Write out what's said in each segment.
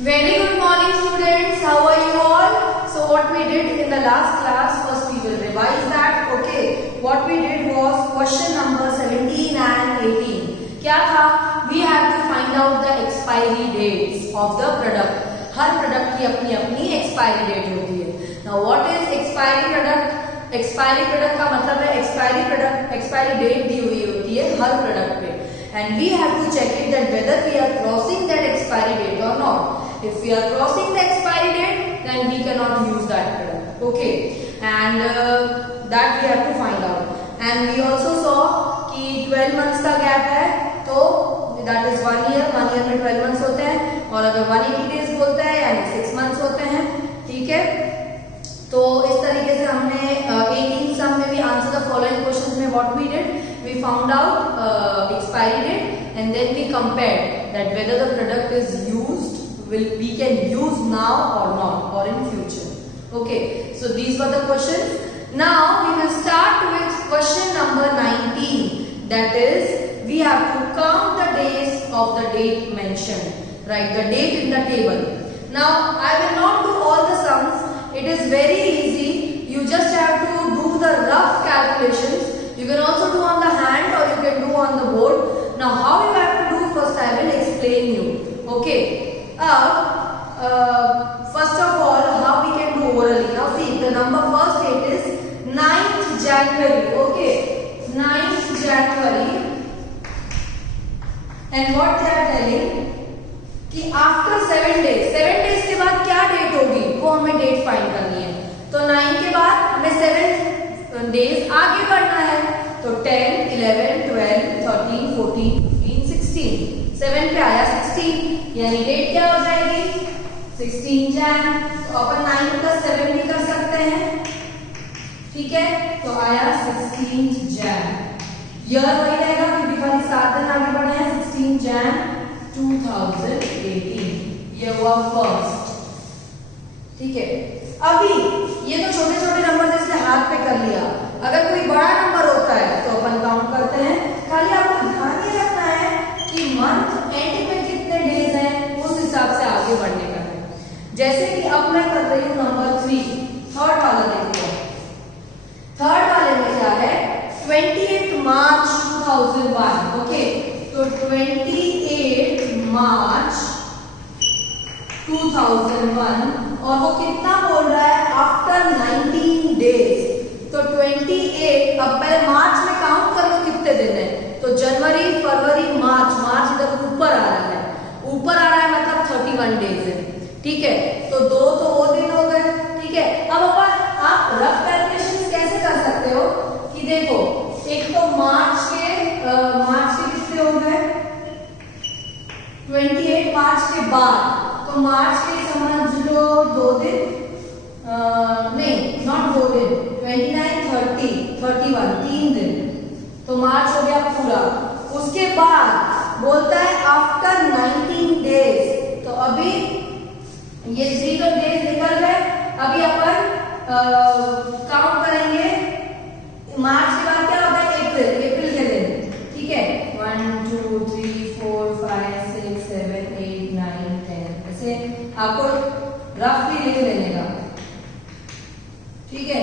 Very good morning students, how are you all? So what we did in the last class was we will revise that. Okay, what we did was question number 17 and 18. क्या था? We have to find out the expiry dates of the product. Her product की अपनी अपनी expiry date होती है. Now what is expiry product? Expiry product का मतलब है expiry date दी हुई होती है हर product पे. And we have to check it that whether we are crossing that expiry date or not. If we are crossing the expiry date, then we cannot use that product. Okay, and that we have to find out. And we also saw कि 12 months का gap है, तो that is 1 year. 1 year में 12 months होते हैं, और अगर 180 days बोलते हैं यानी 6 months होते हैं. ठीक है, तो इस तरीके से हमने 18 sum में भी answer the following questions में what we did, we found out expiry date and then we compared that whether the product is used, we can use now or not or in future. Okay, so these were the questions. Now we will start with question number 19, that is we have to count the days of the date mentioned, right, the date in the table. Now I will not do all the sums. It is very easy. You just have to do the rough calculations. You can also do on the hand or you can do on the board. Now how you have to do, first I will explain you. Okay. First of all, how we can do orally. Now see, the number first date is 9th January. Okay, 9th January. And what they are telling कि after 7 days के बाद क्या date होगी वो हमें date find करनी है. तो 9 के बाद हमें 7 days आगे बढ़ना है. तो 10, 11, 12, 13, 14, 15, 16. 7 पे आया 16, यानी डेट क्या हो जाएगी 16 Jan. तो अपन 9 प्लस 7 भी कर सकते हैं. ठीक है, तो आया 16 Jan. ईयर वही रहेगा क्योंकि खाली 7 दिन आगे बढ़े हैं. 16 Jan 2018 ये हुआ फर्स्ट. ठीक है, अभी ये तो छोटे छोटे नंबर जैसे हाथ पे कर लिया. अगर कोई बड़ा नंबर होता है तो अपन काउंट करते हैं. खाली आपको ध्यान ये रखना है कि मंथ एंड में कितने डेज हैं उस हिसाब से आगे बढ़ने का है. जैसे कि अब मैं कर रही हूँ नंबर 3, थर्ड वाला देखो. थर्ड वाले में क्या है 28 March 2001. ओके, तो 28 March 2001 और वो कितना बोल रहा है आफ्टर 19 days. तो 28, अब पहले मार्च में काउंट कर लो कितने दिन है. तो जनवरी, फरवरी, मार्च इधर ऊपर आ रहा है. ऊपर आ रहा है मतलब 31 डेज है. ठीक है, तो 2 तो वो दिन हो गए. ठीक है, अब अपन आप रफ कैलकुलेशन कैसे कर सकते हो कि देखो एक तो मार्च के कितने हो गए 28 मार्च के बाद. तो मार्च के समझ लो 2 दिन, नहीं नॉट 2 दिन, 29, 30, 31 3 दिन. तो मार्च हो गया पूरा. उसके बाद बोलता है आफ्टर 19 डेज. तो अभी ये 0 डेज निकल गए. अभी अपन काउंट करेंगे. मार्च के बाद क्या होता है अप्रैल के दिन. ठीक है, 1 2 3 4 5 6 7 8 9 10 ऐसे आपको रफली लिख लेने का. ठीक है,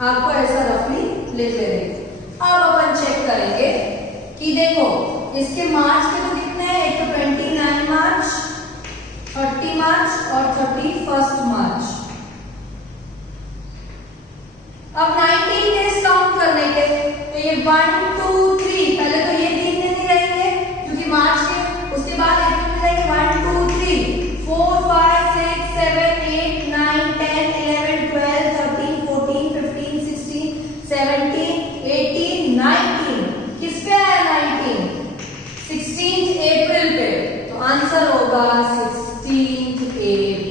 आपको ऐसा रफली लिख लेने. अब अपन चेक करेंगे कि देखो इसके मार्च के तो कितने हैं. एक तो 29 मार्च, 30 मार्च और 31 मार्च. अब 19 डेज काउंट करने के तो ये 1 2 3 पहले तो ये 3 दिन ही रहेंगे क्योंकि मार्च के. उसके बाद अप्रैल में रहेंगे 1 2 3 4 5 6 7 8 9 10 11 12 13 14 15 16 17 18 19. किस पे आया 19? 16 अप्रैल पे. तो आंसर होगा 16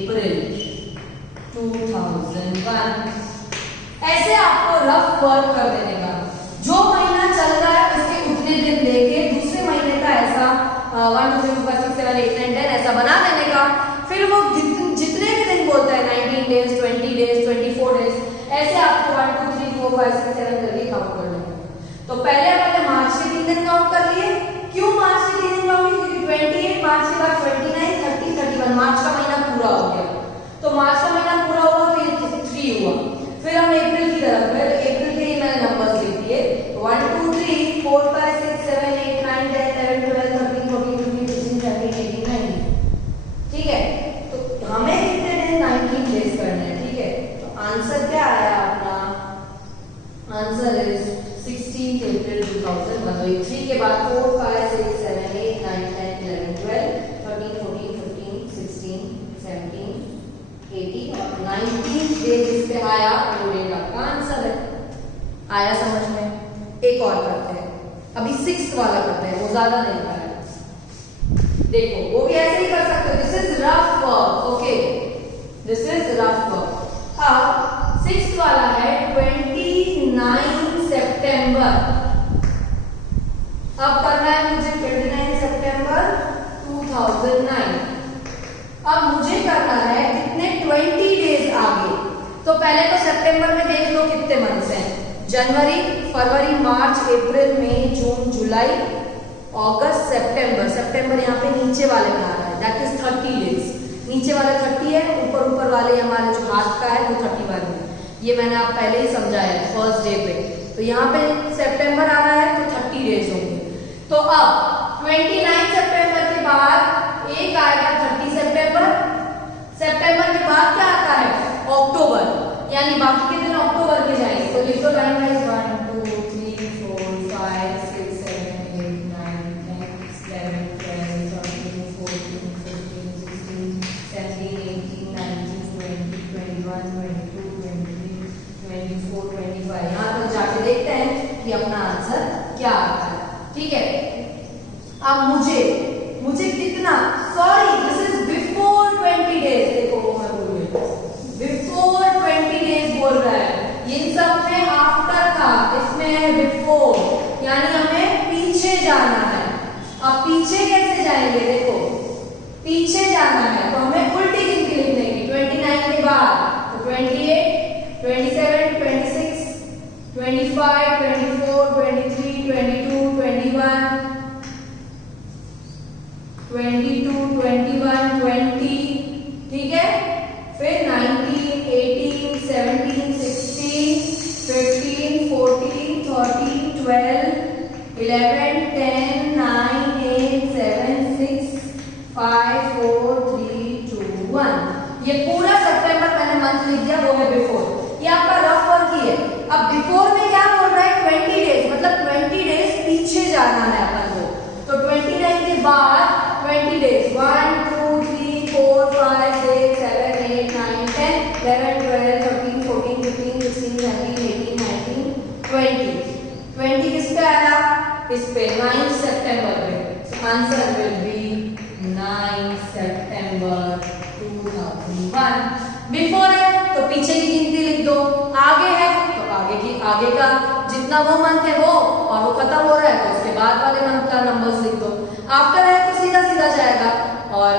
अप्रैल 2001. ऐसे आपको रफ वर्क कर देने का. जो महीना चल रहा है उसके उतने दिन लेके दूसरे महीने का ऐसा 1 2 3 4 5 6 7 8 9 10 ऐसा बना देने का. फिर वो जितने भी दिन बोलता है 19 डेज 20 डेज 24 डेज ऐसे आपको 1 2 3 4 5 6 7 करके काउंट कर लेना. तो पहले हमने मार्च के 3 दिन काउंट कर लिए. क्यों मार्च के 3 दिन काउंट किए? क्योंकि 28 मार्च के बाद 5 6 7 8 9 10 11 12 13 14 15 16 17 18 19। ठीक है, तो हमें कितने डेज 19 डेज करने हैं। ठीक है, तो आंसर क्या आया अपना? आंसर इज 16 अप्रैल 2001। 3 के बाद 4 5 6 7 8 9 10 11 12 13 14 15 16 17 18 और 19 डेज इस पे आया, वो डेट आपका आंसर है। आया समझ में? एक और करते हैं, अभी 6th वाला करते हैं, वो ज्यादा नहीं पाया। देखो वो भी ऐसे ही कर सकते हो, this is rough work. Okay, this is rough work. अब 6th वाला है 29 सितंबर। अब करना है मुझे 29 सितंबर 2009। अब मुझे करना है कितने 20 डेज आगे। तो पहले तो सितंबर में देख लो कितने मंथ्स हैं, जनवरी फरवरी मार्च अप्रैल मई जून जुलाई अगस्त सितंबर। सितंबर यहाँ पे नीचे वाले में आ रहा है, दैट इज 30 डेज। नीचे वाले 30 है, ऊपर ऊपर वाले हमारे जो हाथ का है वो 31 है। ये मैंने आप पहले ही समझाया है फर्स्ट डे पे। तो यहाँ पे सितंबर आ रहा है तो 30 डेज होंगे। तो अब 29 सितंबर के बाद एक आएगा 30 सितंबर। सितंबर के बाद क्या आता है? अक्टूबर, यानी बाकी के दिन अक्टूबर के जाएंगे। तो लिखो लाइन वाइज 1 2 3 4 5 6 7 8 9 10 11 12 13 14 15 16 17 18 19 20 21 22 23 24 25। यहाँ तक जाके देखते हैं कि अपना आंसर क्या आता है। ठीक है, अब मुझे कितना, sorry this is before 20 days. देखो मैं बोल रही हूँ बिफोर 20 डेज बोल रहा है। इन सब में आफ्टर था, इसमें है बिफोर, यानी हमें पीछे जाना है। अब पीछे कैसे जाएंगे? देखो पीछे जाना है तो हमें उल्टी गिनती लिखने की। 29 के बाद तो 28 27 26 25 24 23 22 21 21 20। ठीक है, फिर 19 18 17 16 15 14 13 12 11 10 9 8 7 6 5 4 3 2 1। ये पूरा सितंबर मैंने मंथ लिख दिया, वो है बिफोर। ये आपका रफ वर्क ही है। अब बिफोर में क्या बोल रहा है? 20 डेज, मतलब 20 डेज पीछे जाना है अपन को। तो 29 के बाद 20 डेज 1 2 3 4 5 6 7 8 9 10 11 12 13 14 15 16 17 18 19 20। 20 किस पे आया? इस पे 9 सितंबर पे। Answer will be 9 September 2001। Before है तो पीछे की गिनती लिख दो, आगे है तो आगे का जितना वो मंथ है वो, और वो खत्म हो रहा है तो उसके बाद वाले मंथ का नंबर्स लिख दो। आफ्टर है तो सीधा सीधा जाएगा, और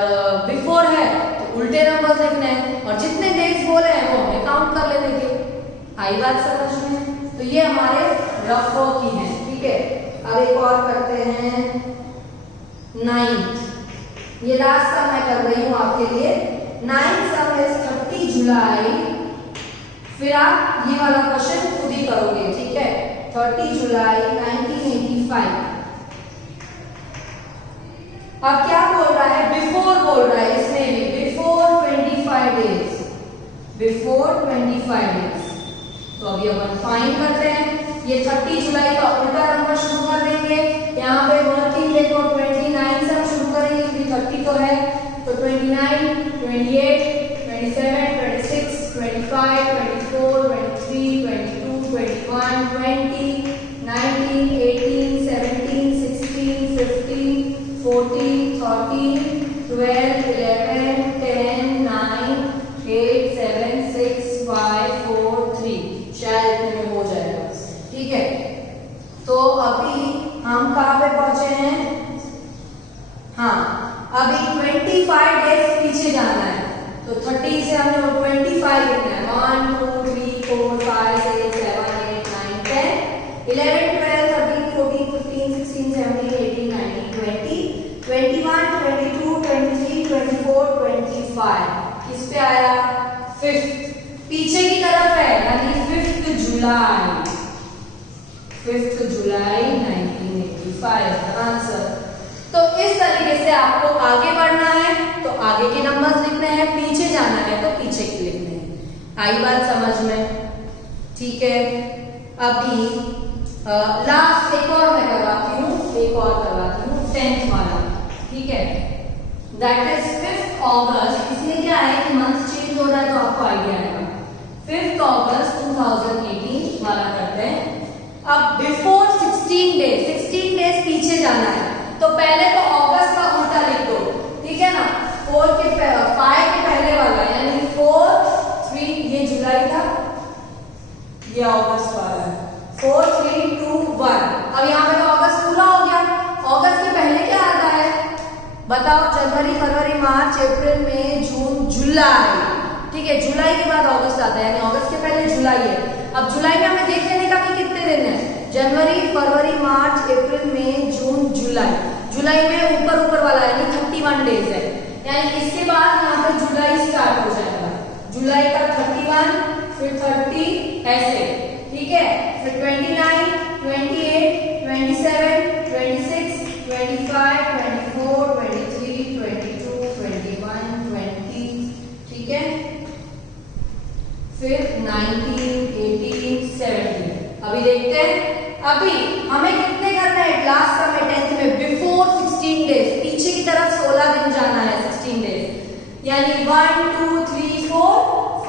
बिफोर है तो उल्टे नंबर्स लिखने हैं, और जितने डेज बोले हैं वो हमें काउंट कर लेने के। आई बात समझ में? तो ये हमारे रफ वर्क ही हैं। ठीक है, अब एक और करते हैं 9th। ये लास्ट सम मैं कर रही हूँ आपके लिए। 9th सम इज 30 जुलाई। फिर आप ये वाला क्वेश्चन खुद ही करोगे। ठीक है, 30 जुलाई 1985। अब क्या बोल रहा है? बिफोर बोल रहा है, इसमें भी बिफोर 25 डेज, बिफोर 25 डेज। तो अभी अपन फाइंड करते हैं। ये 30 जुलाई का उल्टा नंबर शुरू कर देंगे। यहाँ पे वर्किंग डे को 29 से हम शुरू करेंगे क्योंकि 30 तो है। तो 29 28 27 26 25 24 23 22 21 20 19 18 17 16 15 14 13 12 11 10 9 8 7 6 5 4 3। शायद इतने में हो जाएगा। ठीक है, तो अभी हम कहाँ पे पहुंचे हैं? हाँ, अभी 25 डेज पीछे जाना है। तो 30 से हमने 25 लिखना है। 1 2 3 4 5 6 7 8 9 10 11 12 13 14 15 16 17 18 19 20 21 22 23 24 25। किस पे आया? 5th, पीछे की तरफ है, यानी 5th जुलाई 1985। से आपको आगे बढ़ना है तो आगे के नंबर्स लिखने हैं, पीछे जाना है तो पीछे के लिखने हैं। आई बात समझ में? ठीक है, अभी लास्ट एक और मैं करवाती हूँ, 10th वाला। ठीक है, दैट इज 5th अगस्त। इसमें क्या है कि मंथ चेंज हो रहा है तो आपको आइडिया आएगा। 5th अगस्त 2018 वाला करते हैं। अब बिफोर 16 डेज पीछे जाना है तो पहले तो अगस्त का उल्टा लिख दो, ठीक है ना। 5 के पहले वाला यानी 4, 3, ये जुलाई था, ये अगस्त वाला है। 4, 3, 2, 1। अब यहाँ पे तो अगस्त पूरा हो गया। अगस्त के पहले क्या आता है बताओ? जनवरी, फरवरी, मार्च, अप्रैल, मई, जून, जुलाई। ठीक है, जुलाई के बाद अगस्त आता है, यानी अगस्त के पहले जुलाई है। अब जुलाई में हमें देख लेने का कि कितने दिन है। जनवरी, फरवरी, मार्च, अप्रैल, मई, जून, जुलाई। जुलाई में ऊपर वाला यानी 31 डेज है, यानी इसके बाद यहाँ पे जुलाई स्टार्ट हो जाएगा। जुलाई का 31, फिर 30 ऐसे, ठीक है। फिर 29, 28, 27, 26, 25, 24, 23, 22, 21, 20, ठीक है। फिर 19, 18, 17। अभी देखते हैं, अभी हमें कितने करना है लास्ट का में 10th में? बिफोर 16 डेज, पीछे की तरफ 16 दिन जाना है। 16 डेज यानी 1, 2, 3, 4,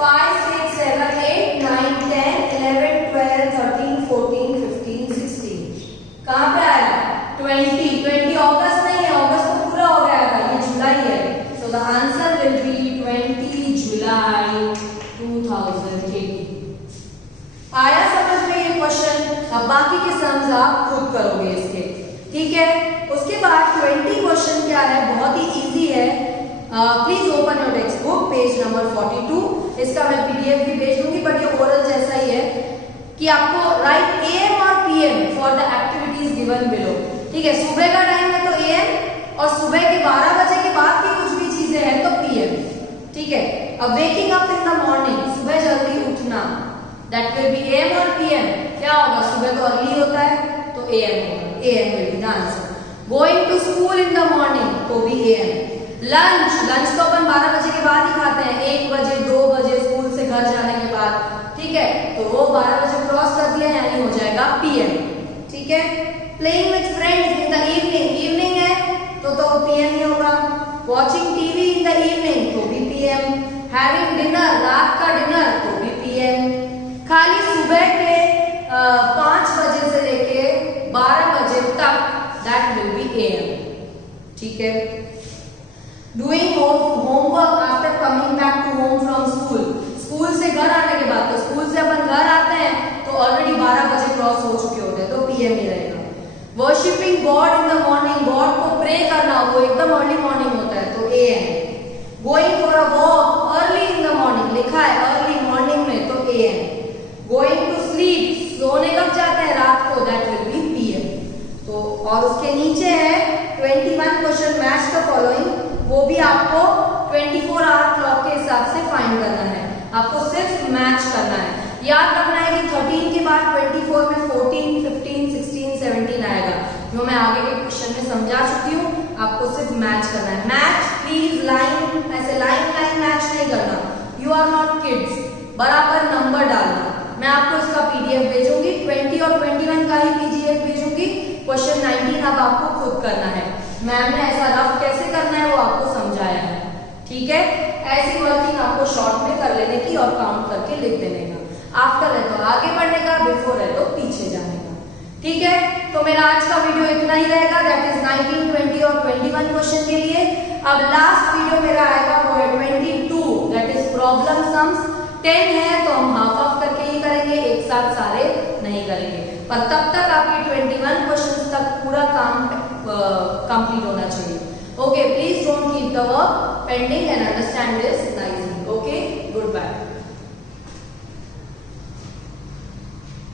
5, 6, 7, 8, 9, 10, 11, 12, 13, 14, 15, 16। कहां पे आया? 20 अगस्त नहीं है, अगस्त तो पूरा हो गया था, ये जुलाई है। So the answer will be 20 जुलाई 2018। आया समझ में ये क्वेश्चन? अब बाकी के सम्स आप खुद करोगे इसके, ठीक है। उसके बाद 20 क्वेश्चन क्या है, बहुत ही इजी है। Please open your text book, page number 42। इसका मैं पीडीएफ भी भेज दूंगी, बट ये ओरल जैसा ही है कि आपको राइट एएम और PM for the activities given below. ठीक है, सुबह का टाइम है तो एएम, और सुबह के 12 बजे के बाद की कुछ भी चीजें हैं तो पीएम। ठीक है, अब waking up in the morning, सुबह जल्दी उठना, दैट विल बी एएम और पीएम। क्या होगा? सुबह तो अर्ली होता है तो एएम होगा, AM will be the answer. Going to school in the morning तो भी एएम। लंच तो अपन 12 बजे के बाद ही खाते हैं, 1 बजे 2 बजे स्कूल से घर जाने के बाद, ठीक है, तो वो 12 बजे क्रॉस कर दिया यानी हो जाएगा पीएम। ठीक है, playing with friends in the evening, evening है तो पीएम ही होगा। Watching TV in the evening तो भी पीएम। हैविंग डिनर, रात का डिनर तो भी पीएम। खाली सुबह के 5 बजे से लेके 12 बजे तक, दैट विल बी एएम। ठीक है, doing homework after coming back to home from school, school से घर आने के बाद, तो स्कूल से अपन घर आते हैं तो ऑलरेडी 12 बजे क्रॉस हो चुके होते हैं तो पीएम ही रहेगा। Worshipping God in the morning, God को प्रे करना, वो एकदम अर्ली मॉर्निंग होता है तो am. Going for a walk early in the morning, लिखा है अर्ली मॉर्निंग में तो एएम। गोइंग टू स्लीप, सोने कब जाते हैं? रात को, दैट विल बी पीएम। तो और उसके नीचे है 21 क्वेश्चन, मैच द फॉलोइंग, वो भी आपको 24 आवर क्लॉक के हिसाब से फाइंड करना है, आपको सिर्फ मैच करना है। याद रखना है कि 13 के बाद 24 में 14, 15, 16, 17 आएगा, जो मैं आगे के क्वेश्चन में समझा चुकी हूँ। आपको सिर्फ मैच करना है। मैच प्लीज लाइन, ऐसे लाइन मैच नहीं करना, यू आर नॉट किड्स, बराबर नंबर डालना। मैं आपको इसका पीडीएफ भेजूंगी, 20 और 21 का ही पीडीएफ भेजूंगी। क्वेश्चन 19 अब आपको खुद करना है, मैम ने ऐसा रफ कैसे करना है वो आपको समझाया है। ठीक है, ऐसी वर्किंग आपको शॉर्ट में कर लेने की और काउंट करके लिख देने का। आफ्टर है तो आगे बढ़ने का, बिफोर है तो पीछे जाने का। ठीक है, तो मेरा आज का वीडियो इतना ही रहेगा, दैट इज 19, 20 और 21 क्वेश्चन के लिए। अब लास्ट वीडियो मेरा आएगा वो है 22, दैट इज प्रॉब्लम सम्स। 10 है तो हम हाफ ऑफ करके ही करेंगे, एक साथ सारे नहीं करेंगे, पर तब तक आपके 21 क्वेश्चन तक पूरा काम कंप्लीट होना चाहिए। Okay, please don't keep the work pending and understand this nicely. Okay, goodbye.